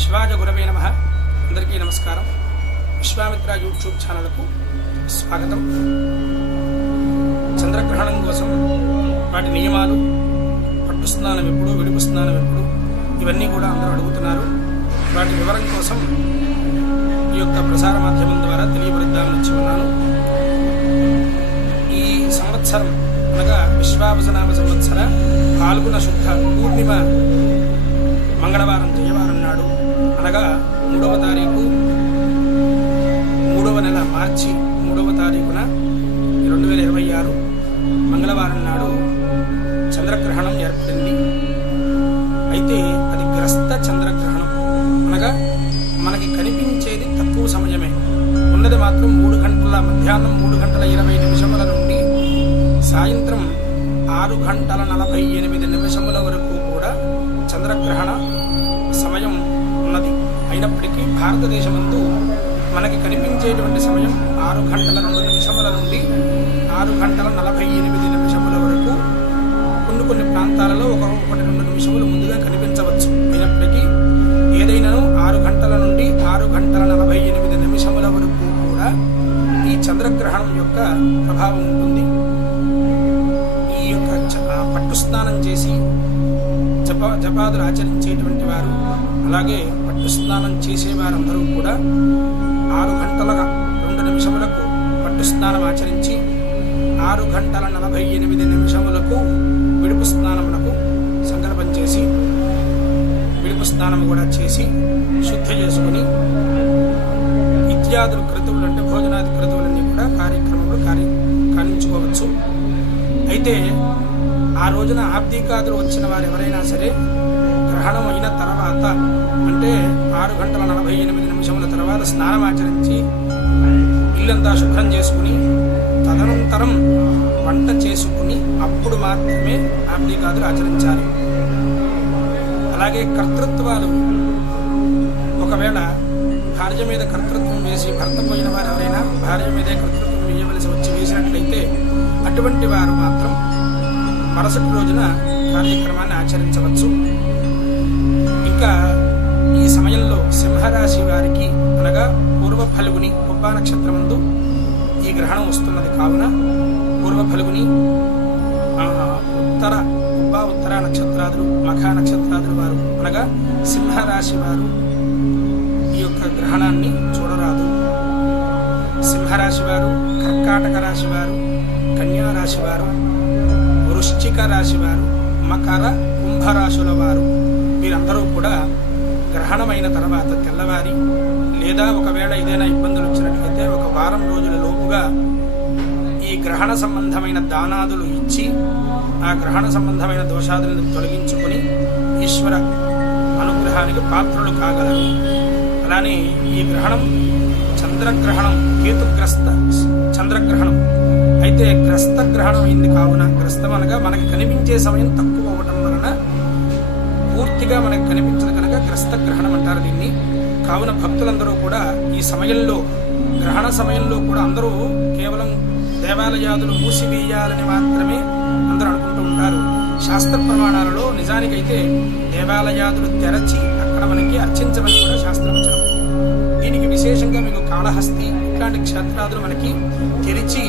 శివాయ గురవే నమః. అందరికీ నమస్కారం. విశ్వామిత్ర యూట్యూబ్ ఛానల్కు స్వాగతం. చంద్రగ్రహణం కోసం వాటి నియమాలు, పట్టు స్నానం ఎప్పుడు, విడుపు స్నానం ఎప్పుడు, ఇవన్నీ కూడా అందరూ అడుగుతున్నారు. వాటి వివరం కోసం ఈ యొక్క ప్రసార మాధ్యమం ద్వారా తెలియపరుద్దామని వచ్చి ఉన్నాను. ఈ సంవత్సరం అనగా విశ్వావసనామ సంవత్సర పాల్గొన శుద్ధ పూర్ణిమ మంగళవారం జయవారం నాడు అనగా 3వ తారీఖు 3వ నెల మార్చి 3వ తారీఖున 2026 మంగళవారం నాడు చంద్రగ్రహణం ఏర్పడింది. అయితే అది గ్రస్త చంద్రగ్రహణం అనగా మనకి కనిపించేది తక్కువ సమయమే, ఉన్నది మాత్రం 3 గంటల మధ్యాహ్నం 3 గంటల 20 నిమిషముల నుండి సాయంత్రం 6 గంటల 48 నిమిషముల వరకు కూడా చంద్రగ్రహణ సమయం ఉన్నది. అయినప్పటికీ భారతదేశమందు మనకి కనిపించేటువంటి సమయం 6 గంటల 2 నిమిషముల నుండి 6 గంటల 48 నిమిషముల వరకు కొన్ని ప్రాంతాలలో 1-2 నిమిషములు ముందుగా కనిపించవచ్చు. అయినప్పటికీ ఏదైనా 6 గంటల నుండి 6 గంటల 48 నిమిషముల వరకు కూడా ఈ చంద్రగ్రహణం యొక్క ప్రభావం ఉంటుంది. ఈ యొక్క పట్టు స్నానం చేసి జపాదులు ఆచరించేటువంటి వారు, అలాగే పట్టు స్నానం చేసేవారందరూ కూడా 6 గంటల 2 నిమిషములకు పట్టు స్నానం ఆచరించి 6 గంటల 48 నిమిషములకు విడుపు స్నానములకు సంకల్పం చేసి విడుపు స్నానం కూడా చేసి శుద్ధి చేసుకుని ఇత్యాదులు క్రతువులు అంటే భోజనాది క్రతువులన్నీ కూడా కార్యక్రమంలో కానించుకోవచ్చు. అయితే ఆ రోజున ఆబ్దికాదులు వచ్చిన వారు ఎవరైనా సరే గ్రహణం అయిన తర్వాత అంటే 6 గంటల 48 నిమిషముల తర్వాత స్నానం ఆచరించి ఇల్లంతా శుభ్రం చేసుకుని తదనంతరం వంట చేసుకుని అప్పుడు మాత్రమే ఆబ్దికాదులు ఆచరించాలి. అలాగే కర్తృత్వాలు, ఒకవేళ భార్య మీద కర్తృత్వం వేసి భర్త పోయిన వారు ఎవరైనా భార్య మీదే కర్తృత్వం వేయవలసి వచ్చి వేసినట్లయితే అటువంటి వారు మాత్రం మరుసటి రోజున కార్యక్రమాన్ని ఆచరించవచ్చు. ఇంకా ఈ సమయంలో సింహరాశి వారికి అనగా పూర్వ ఫల్గుని పుబ్బా నక్షత్రమందు ఈ గ్రహణం వస్తున్నది కావున పూర్వ ఫల్గుని ఉత్తర నక్షత్రాదులు మఖా నక్షత్రాదులు వారు అనగా సింహరాశి వారు ఈ యొక్క గ్రహణాన్ని చూడరాదు. సింహరాశి వారు, కర్కాటక రాశి వారు, కన్యా రాశి వారు, వృశ్చిక రాశి వారు, మకర కుంభరాశుల వారు వీరందరూ కూడా గ్రహణమైన తర్వాత తెల్లవారి లేదా ఒకవేళ ఏదైనా ఇబ్బందులు వచ్చినట్లయితే 1 వారం రోజుల లోపుగా ఈ గ్రహణ సంబంధమైన దానాదులు ఇచ్చి ఆ గ్రహణ సంబంధమైన దోషాదులను తొలగించుకొని ఈశ్వర అనుగ్రహానికి పాత్రులు కాగలరు. అలానే ఈ గ్రహణం చంద్రగ్రహణం కేతుగ్రస్త చంద్రగ్రహణం అయితే గ్రస్త గ్రహణం అయింది కావున, గ్రస్తం అనగా మనకి కనిపించే సమయం తక్కువ అవ్వటం వలన పూర్తిగా మనకు కనిపించదు కనుక గ్రస్త గ్రహణం అంటారు దీన్ని. కావున భక్తులందరూ కూడా ఈ సమయంలో గ్రహణ సమయంలో కూడా అందరూ కేవలం దేవాలయాదులు మూసివేయాలని మాత్రమే అందరూ అనుకుంటూ ఉంటారు. శాస్త్ర ప్రమాణాలలో నిజానికైతే దేవాలయాదులు తెరచి అక్కడ మనకి అర్చించమని కూడా శాస్త్రవచనం. దీనికి విశేషంగా మీకు కాళహస్తి ఇట్లాంటి క్షేత్రాదులు మనకి తెరిచి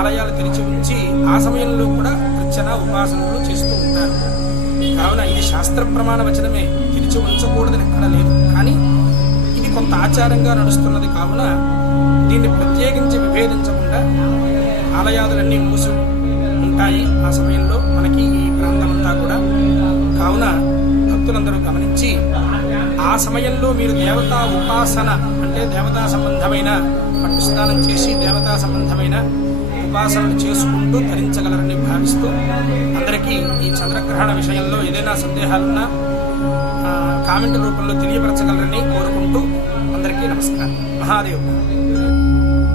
ఆలయాలు తెరిచి ఉంచి ఆ సమయంలో కూడా అర్చన ఉపాసనలు చేస్తూ ఉంటారు. కావున ఇది శాస్త్ర ప్రమాణ వచనమే, తెరిచి ఉంచకూడదని ఎక్కడ లేదు. కానీ ఇది కొంత ఆచారంగా నడుస్తున్నది కావున దీన్ని ప్రత్యేకించి విభేదించకుండా ఆలయాదులన్నీ మూసి ఉంటాయి ఆ సమయంలో మనకి ఈ ప్రాంతమంతా కూడా. కావున భక్తులందరూ గమనించి ఆ సమయంలో మీరు దేవతా ఉపాసన అంటే దేవతా సంబంధమైన పట్టు స్నానం చేసి దేవతా సంబంధమైన ఉపాసనలు చేసుకుంటూ ధరించగలరని భావిస్తూ అందరికీ ఈ చంద్రగ్రహణ విషయంలో ఏదైనా సందేహాలున్నా కామెంట్ రూపంలో తెలియపరచగలరని కోరుకుంటూ అందరికీ నమస్కారం. మహాదేవ్.